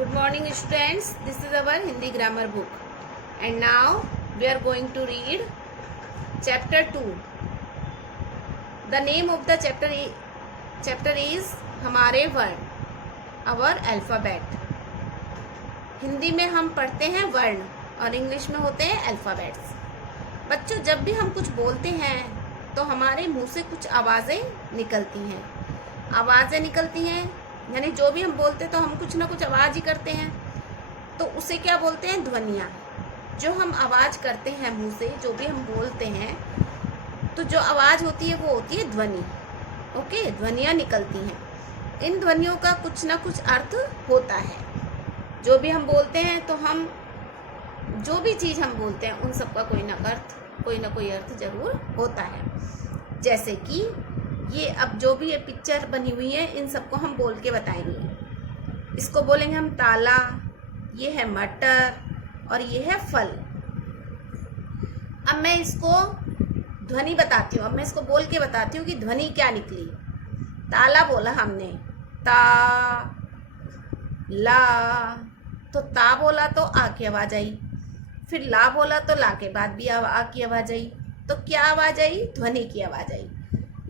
Good morning students, this is our Hindi grammar book and now we are going to read chapter 2. The name of the chapter is हमारे वर्ण, our alphabet. Hindi में हम पढ़ते हैं वर्ण और English में होते हैं अल्फ़ाबेट्स. बच्चों, जब भी हम कुछ बोलते हैं तो हमारे मुंह से कुछ आवाज़ें निकलती हैं यानी जो भी हम बोलते हैं तो हम कुछ ना कुछ आवाज़ ही करते हैं, तो उसे क्या बोलते हैं? ध्वनियाँ. जो हम आवाज़ करते हैं मुंह से, जो भी हम बोलते हैं, तो जो आवाज़ होती है वो होती है ध्वनि. ओके, ध्वनियाँ निकलती हैं. इन ध्वनियों का कुछ ना कुछ अर्थ होता है. जो भी हम बोलते हैं तो हम जो भी चीज़ हम बोलते हैं उन सब का कोई ना कोई अर्थ जरूर होता है. जैसे कि ये अब जो भी ये पिक्चर बनी हुई है इन सबको हम बोल के बताएंगे. इसको बोलेंगे हम ताला, ये है मटर और ये है फल. अब मैं इसको ध्वनि बताती हूँ, अब मैं इसको बोल के बताती हूँ कि ध्वनि क्या निकली. ताला बोला हमने, ता ला, तो ता बोला तो आ की आवाज़ आई. फिर ला बोला तो ला के बाद भी आ की आवाज़ आई. तो क्या आवाज़ आई? ध्वनि की आवाज़ आई.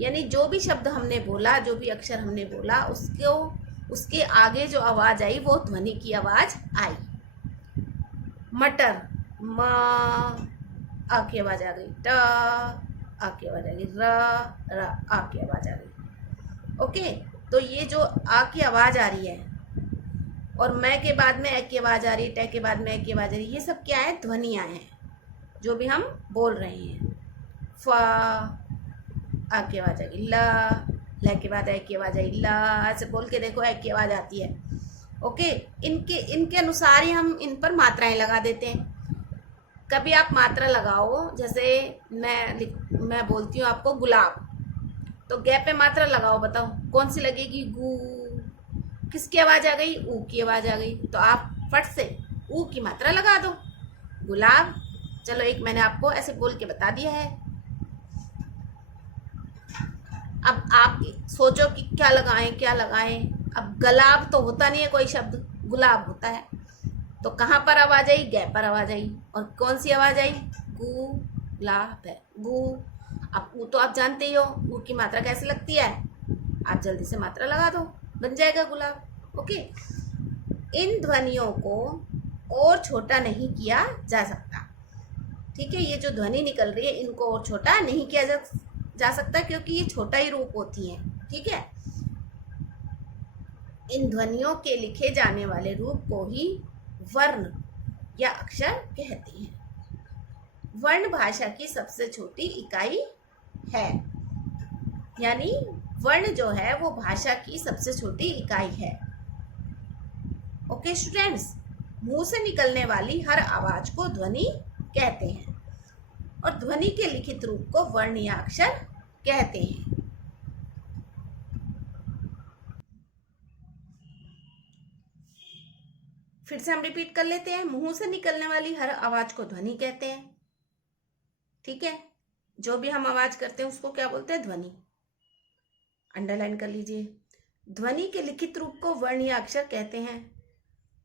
यानी जो भी शब्द हमने बोला, जो भी अक्षर हमने बोला, उसके आगे जो आवाज़ आई वो ध्वनि की आवाज़ आई. मटर, म आ की आवाज़ आ गई. ट आ की आवाज़ आ गई. र आ की आवाज़ आ गई. ओके, तो ये जो आ की आवाज़ आ रही है और मैं के बाद में ए की आवाज़ आ रही है, टे के बाद में ए की आवाज़ आ रही है, ये सब क्या है? ध्वनियाँ हैं जो भी हम बोल रहे हैं. फ आ की आवाज़ आ गई. ल के बाद ए की आवाज़ आई. ल ऐसे बोल के देखो, ए की आवाज़ आती है. ओके, इनके अनुसार ही हम इन पर मात्राएं लगा देते हैं. कभी आप मात्रा लगाओ, जैसे मैं बोलती हूँ आपको गुलाब, तो गे पे मात्रा लगाओ, बताओ कौन सी लगेगी? गू. किसकी आवाज़ आ गई? ऊ की आवाज़ आ गई. तो आप फट से ऊ की मात्रा लगा दो, गुलाब. चलो, एक मैंने आपको ऐसे बोल के बता दिया है. अब आप सोचो कि क्या लगाएं. अब गुलाब तो होता नहीं है कोई शब्द, गुलाब होता है. तो कहाँ पर आवाज़ आई? गे पर आवाज़ आई. और कौन सी आवाज़ आई? गू लाब है, गू. अब ऊ तो आप जानते ही हो, ऊ की मात्रा कैसे लगती है. आप जल्दी से मात्रा लगा दो, बन जाएगा गुलाब. ओके, इन ध्वनियों को और छोटा नहीं किया जा सकता. ठीक है, ये जो ध्वनि निकल रही है इनको और छोटा नहीं किया जा सकता, क्योंकि ये छोटा ही रूप होती है. ठीक है, इन ध्वनियों के लिखे जाने वाले रूप को ही वर्ण या अक्षर कहते हैं. वर्ण भाषा की सबसे छोटी इकाई है. यानी वर्ण जो है वो भाषा की सबसे छोटी इकाई है. ओके स्टूडेंट्स, मुंह से निकलने वाली हर आवाज को ध्वनि कहते हैं और ध्वनि के लिखित रूप को वर्ण या अक्षर कहते हैं. फिर से हम रिपीट कर लेते हैं. मुंह से निकलने वाली हर आवाज को ध्वनि कहते हैं. ठीक है, जो भी हम आवाज करते हैं उसको क्या बोलते हैं? ध्वनि. अंडरलाइन कर लीजिए. ध्वनि के लिखित रूप को वर्ण या अक्षर कहते हैं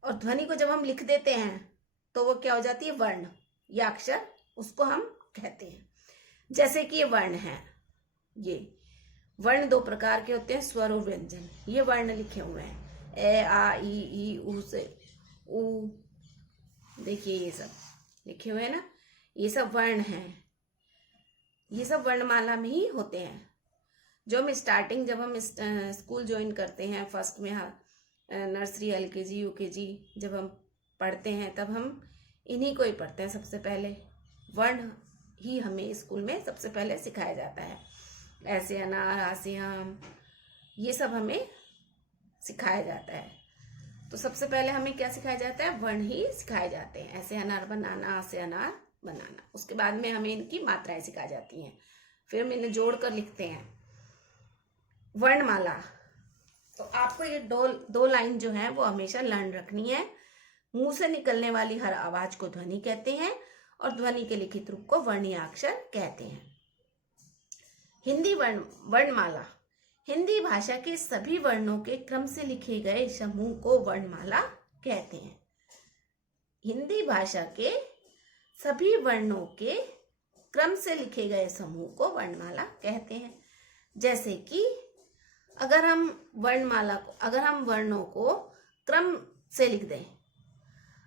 और ध्वनि को जब हम लिख देते हैं तो वो क्या हो जाती है? वर्ण या अक्षर, उसको हम कहते हैं. जैसे कि ये वर्ण है, ये वर्ण दो प्रकार के होते हैं, स्वर और व्यंजन. ये वर्ण लिखे हुए हैं, ए आ ई ऊ से ऊ. देखिए ये सब लिखे हुए हैं ना, ये सब वर्ण हैं. ये सब वर्णमाला में ही होते हैं. जो हम स्टार्टिंग, जब हम स्कूल ज्वाइन करते हैं, फर्स्ट में नर्सरी, LKG, UKG जब हम पढ़ते हैं तब हम इन्हीं को ही पढ़ते हैं. सबसे पहले वर्ण ही हमें स्कूल में सबसे पहले सिखाया जाता है. ऐसे अनार, आसे आम, ये सब हमें सिखाया जाता है. तो सबसे पहले हमें क्या सिखाया जाता है? वर्ण ही सिखाए जाते हैं. ऐसे अनार बनाना, आसे अनार बनाना. उसके बाद में हमें इनकी मात्राएं सिखाई जाती हैं. फिर हम इन्हें जोड़कर लिखते हैं. वर्णमाला, तो आपको ये दो लाइन जो है वो हमेशा लर्न रखनी है. मुंह से निकलने वाली हर आवाज को ध्वनि कहते हैं और ध्वनि के लिखित रूप को वर्ण या अक्षर कहते हैं. हिंदी वर्णमाला हिंदी भाषा के सभी वर्णों के क्रम से लिखे गए समूह को वर्णमाला कहते हैं। हिंदी भाषा के सभी वर्णों के क्रम से लिखे गए समूह को वर्णमाला कहते हैं। जैसे कि अगर हम वर्णों को क्रम से लिख दें,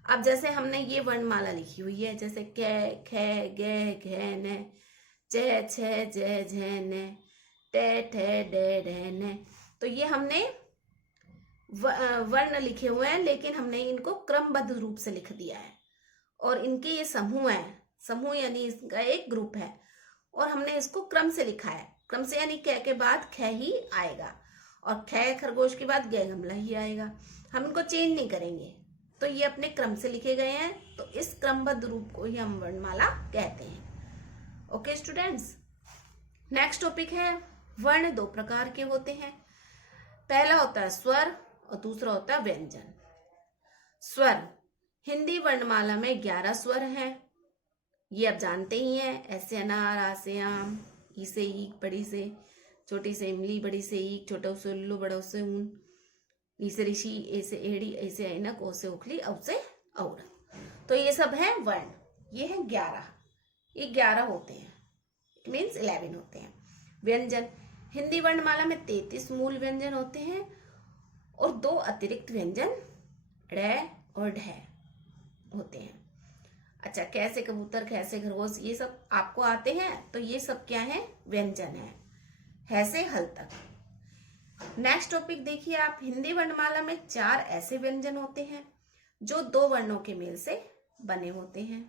अब जैसे हमने ये वर्णमाला लिखी हुई है, जैसे कै, खे, गे, घे, न, चे, छे, जे, झे, न, टे, ठे, डे, ढे, न, तो ये हमने वर्ण लिखे हुए हैं, लेकिन हमने इनको क्रमबद्ध रूप से लिख दिया है। और इनके ये समूह है, समूह यानी इसका एक ग्रुप है, और हमने इसको क्रम से लिखा है। क्रम से यानी कै के बाद ख ही आएगा, और खे खरगोश के बाद गे गमला ही आएगा। हम इनको चेंज नहीं करेंगे, तो ये अपने क्रम से लिखे गए हैं, तो इस क्रमबद्ध रूप को ही हम वर्णमाला कहते हैं। ओके स्टूडेंट्स, नेक्स्ट टॉपिक है वर्ण दो प्रकार के होते हैं। पहला होता है स्वर और दूसरा होता है व्यंजन। स्वर, हिंदी वर्णमाला में 11 स्वर हैं। ये आप जानते ही हैं, ऐसे अनार, आ से आम, ई से ईक, बड़ी से छोटी से इमली, बड़ी से ईक, छोटा से उल्लू, बड़ा से ऊन, ई से ऋषि, ए से एड़ी, ऐ से ऐनक, ओ से उखली, औ से और। तो ये सब है वर्ण, ये है 11, ये 11 होते हैं, इट मीन्स 11 होते हैं। व्यंजन, हिंदी वर्णमाला में 33 मूल व्यंजन होते हैं और 2 अतिरिक्त व्यंजन ड़ और ढ होते हैं। अच्छा, कैसे कबूतर, कैसे खरगोश, ये सब आपको आते हैं, तो ये सब क्या है, व्यंजन है, से हल तक। नेक्स्ट टॉपिक देखिए आप, हिंदी वर्णमाला में 4 ऐसे व्यंजन होते हैं जो 2 वर्णों के मेल से बने होते हैं।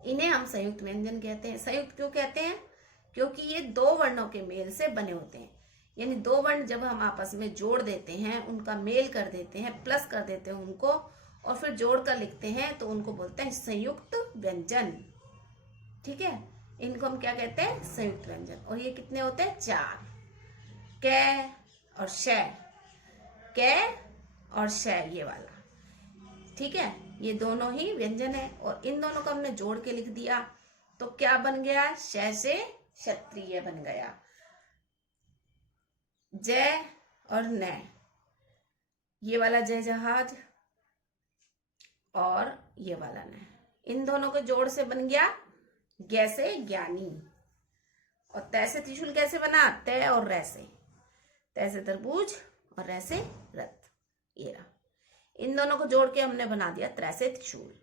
इन्हें हम संयुक्त व्यंजन कहते हैं। संयुक्त क्यों कहते हैं? क्योंकि ये 2 वर्णों के मेल से बने होते हैं, यानी 2 वर्ण जब हम आपस में जोड़ देते हैं, उनका मेल कर देते हैं, प्लस कर देते हैं उनको, और फिर जोड़ कर लिखते हैं, तो उनको बोलते हैं संयुक्त व्यंजन। ठीक है, इनको हम क्या कहते हैं, संयुक्त व्यंजन। और ये कितने होते हैं, 4, कै और शै, कै और शै, ये वाला। ठीक है, ये दोनों ही व्यंजन है, और इन दोनों को हमने जोड़ के लिख दिया, तो क्या बन गया, शै से क्षत्रिय बन गया। जय और न, ये वाला जय जहाज, और ये वाला न, इन दोनों के जोड़ से बन गया ज्ञ से ज्ञानी। और तै से त्रिशूल कैसे बना, तै और रै से, तै से तरबूज और रै से रथ, ये रहा। इन दोनों को जोड़ के हमने बना दिया त्रै से त्रिशूल।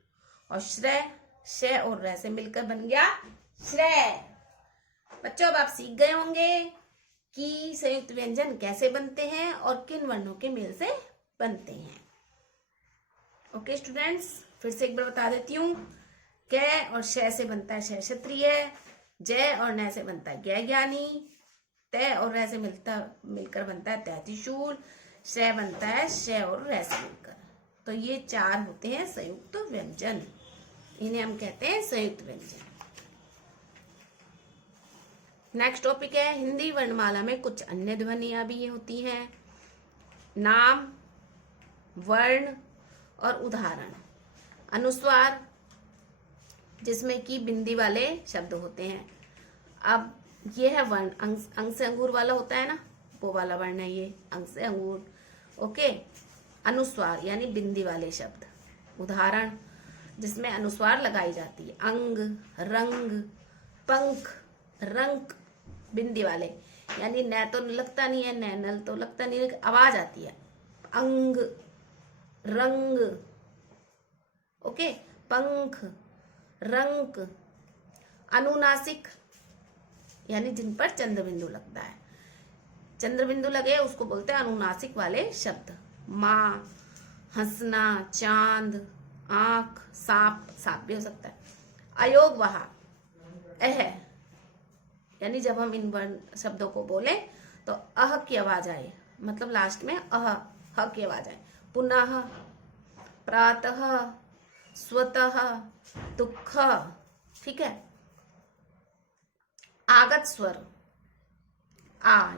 और श्रेय, शय और रै से मिलकर बन गया श्रेय। बच्चों, अब आप सीख गए होंगे कि संयुक्त व्यंजन कैसे बनते हैं और किन वर्णों के मेल से बनते हैं। ओके स्टूडेंट्स, फिर से एक बार बता देती हूँ। कै और शय से बनता है शय क्षत्रिय, जय और न से बनता है ज्ञ ज्ञानी, तय और रै से मिलकर बनता है तै त्रिशूल, श्रेय बनता है शय और रै से मिलकर। तो ये 4 होते हैं संयुक्त व्यंजन, इन्हें हम कहते हैं संयुक्त व्यंजन। नेक्स्ट टॉपिक है, हिंदी वर्णमाला में कुछ अन्य ध्वनियां भी होती हैं। नाम, वर्ण और उदाहरण। अनुस्वार, जिसमें कि बिंदी वाले शब्द होते हैं। अब ये है वर्ण, अंग से अंगूर वाला होता है ना, वो वाला वर्ण है ये, अंग से अंगूर। ओके, अनुस्वार यानी बिंदी वाले शब्द। उदाहरण, जिसमें अनुस्वार लगाई जाती है। अंग, रंग, पंख, रंक, बिंदी वाले, यानी न तो लगता नहीं है, न नल तो लगता नहीं है, आवाज आती है। अंग, रंग, ओके, पंख, रंक। अनुनासिक, यानी जिन पर चंद्र बिंदु लगता है, चंद्र बिंदु लगे उसको बोलते हैं अनुनासिक वाले शब्द। माँ, हंसना, चांद, आंख, सांप, सांप भी हो सकता है। अयोग वहा, यानी जब हम इन वर्ण शब्दों को बोले तो अह की आवाज आए, मतलब लास्ट में ह की आवाज आए। पुनः, प्रातः, स्वतः, दुख। ठीक है, आगत स्वर,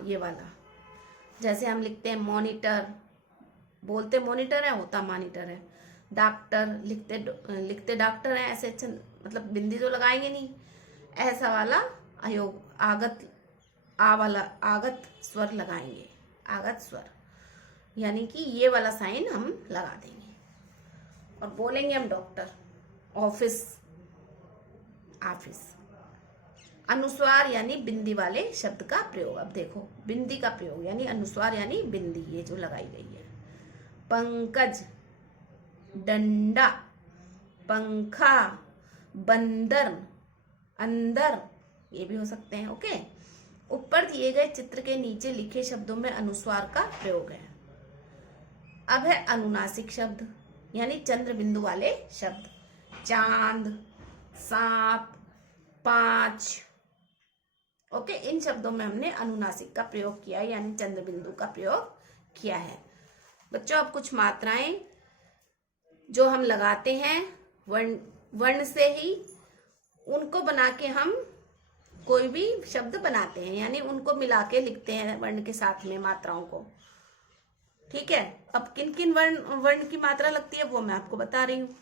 ये वाला, जैसे हम लिखते हैं मॉनिटर, बोलते मॉनिटर है, होता मॉनिटर है। डॉक्टर, लिखते डॉक्टर है, ऐसे मतलब बिंदी तो लगाएंगे नहीं, ऐसा वाला अयोग, आगत, वाला आगत स्वर लगाएंगे, आगत स्वर। यानी कि ये वाला साइन हम लगा देंगे और बोलेंगे हम डॉक्टर, ऑफिस, ऑफिस। अनुस्वार यानी बिंदी वाले शब्द का प्रयोग। अब देखो बिंदी का प्रयोग यानी अनुस्वार यानी बिंदी, ये जो लगाई गई है। पंकज, डंडा, पंखा, बंदर, अंदर, ये भी हो सकते हैं। ओके, ऊपर दिए गए चित्र के नीचे लिखे शब्दों में अनुस्वार का प्रयोग है। अब है अनुनासिक शब्द यानी चंद्र बिंदु वाले शब्द। चांद, सांप, 5। ओके, इन शब्दों में हमने अनुनासिक का प्रयोग किया है यानी चंद्र बिंदु का प्रयोग किया है। बच्चों, अब कुछ मात्राएं जो हम लगाते हैं वर्ण से ही, उनको बना के हम कोई भी शब्द बनाते हैं, यानी उनको मिला के लिखते हैं वर्ण के साथ में मात्राओं को। ठीक है, अब किन किन वर्ण की मात्रा लगती है वो मैं आपको बता रही हूँ।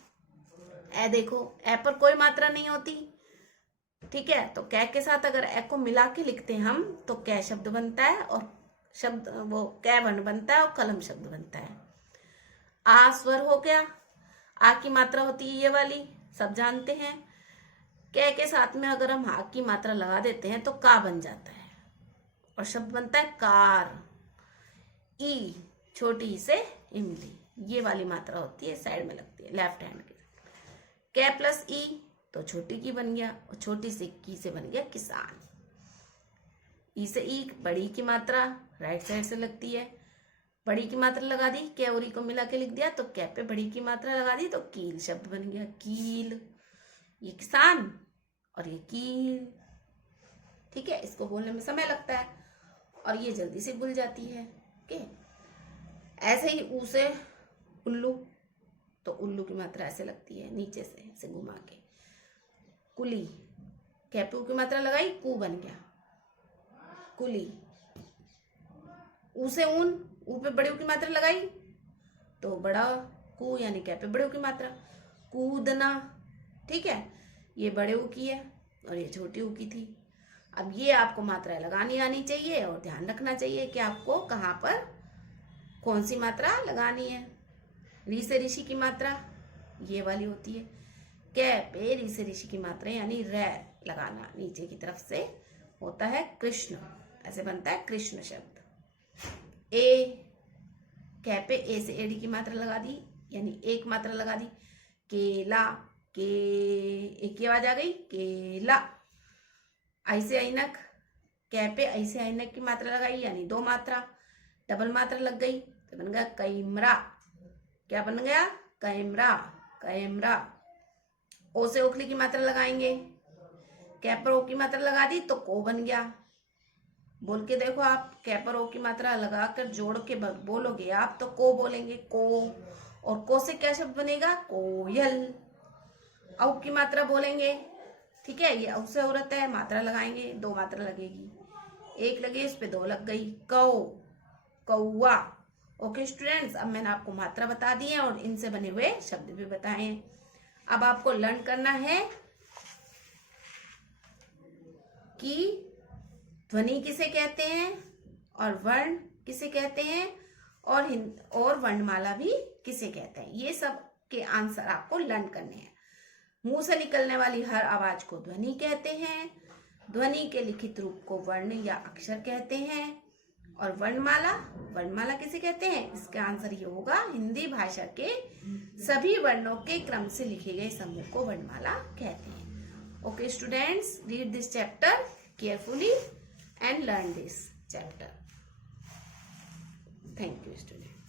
ए देखो, ए पर कोई मात्रा नहीं होती। ठीक है, तो कै के साथ अगर ए को मिला के लिखते हैं हम तो कै शब्द बनता है और शब्द वो कै वर्ण बनता है और कलम शब्द बनता है। आ स्वर हो गया, आ की मात्रा होती है ये वाली, सब जानते हैं। कै के साथ में अगर हम हा की मात्रा लगा देते हैं तो का बन जाता है और शब्द बनता है कार। ई, छोटी ई से इमली, ये वाली मात्रा होती है, साइड में लगती है लेफ्ट हैंड के। कै प्लस ई तो छोटी की बन गया और छोटी से की से बन गया किसान। ई से ई, बड़ी की मात्रा राइट साइड से लगती है, बड़ी की मात्रा लगा दी, कै और ई को मिला के लिख दिया तो कै पे बड़ी की मात्रा लगा दी तो कील शब्द बन गया। कील, ये किसान और ये कील। ठीक है, इसको बोलने में समय लगता है और ये जल्दी से भूल जाती है। ओके, ऐसे ही ऊ से उल्लू, तो उल्लू की मात्रा ऐसे लगती है नीचे से ऐसे घुमा के। कुली, कैपू की मात्रा लगाई, कू बन गया कुली। ऊ से ऊन, ऊ पे बड़े ऊ की मात्रा लगाई तो बड़ा कू यानी कैपे बड़े ऊ की मात्रा। कूदना, ठीक है, ये बड़े ऊ की है और ये छोटी ऊ की थी। अब ये आपको मात्रा लगानी आनी चाहिए और ध्यान रखना चाहिए कि आपको कहाँ पर कौन सी मात्रा लगानी है। री से ऋषि की मात्रा ये वाली होती है। कै पे री से ऋषि की मात्रा यानी रै लगाना नीचे की तरफ से होता है कृष्ण, ऐसे बनता है कृष्ण शब्द। ए, कै पे ए से एडी की मात्रा लगा दी यानी एक मात्रा लगा दी। केला, के, एक की आवाज आ गई केला। आई से ऐनक, कै पे आई से ऐनक की मात्रा लगाई यानी दो मात्रा, डबल मात्रा लग गई तो बन गया कैमरा। क्या बन गया? Camera, camera. ओ से ओखली की मात्रा लगाएंगे, कै पर ओ की मात्रा लगा दी तो को बन गया। बोल के देखो आप, कै पर ओ की मात्रा लगाकर जोड़ के बोलोगे आप तो को बोलेंगे, को। और को से क्या शब्द बनेगा? कोयल। औ की मात्रा बोलेंगे, ठीक है, ये औ से औरत है, मात्रा लगाएंगे, दो मात्रा लगेगी, एक लगे इस पे दो लग गई, कौ, कौआ। ओके स्टूडेंट्स, अब मैंने आपको मात्रा बता दी है और इनसे बने हुए शब्द भी बताए हैं। अब आपको लर्न करना है कि ध्वनि किसे कहते हैं और वर्ण किसे कहते हैं और वर्णमाला भी किसे कहते हैं, ये सब के आंसर आपको लर्न करने हैं। मुंह से निकलने वाली हर आवाज को ध्वनि कहते हैं। ध्वनि के लिखित रूप को वर्ण या अक्षर कहते हैं। और वर्णमाला किसे कहते हैं? इसका आंसर ये होगा, हिंदी भाषा के सभी वर्णों के क्रम से लिखे गए समूह को वर्णमाला कहते हैं। Okay students, read this chapter carefully and learn this chapter. Thank you student.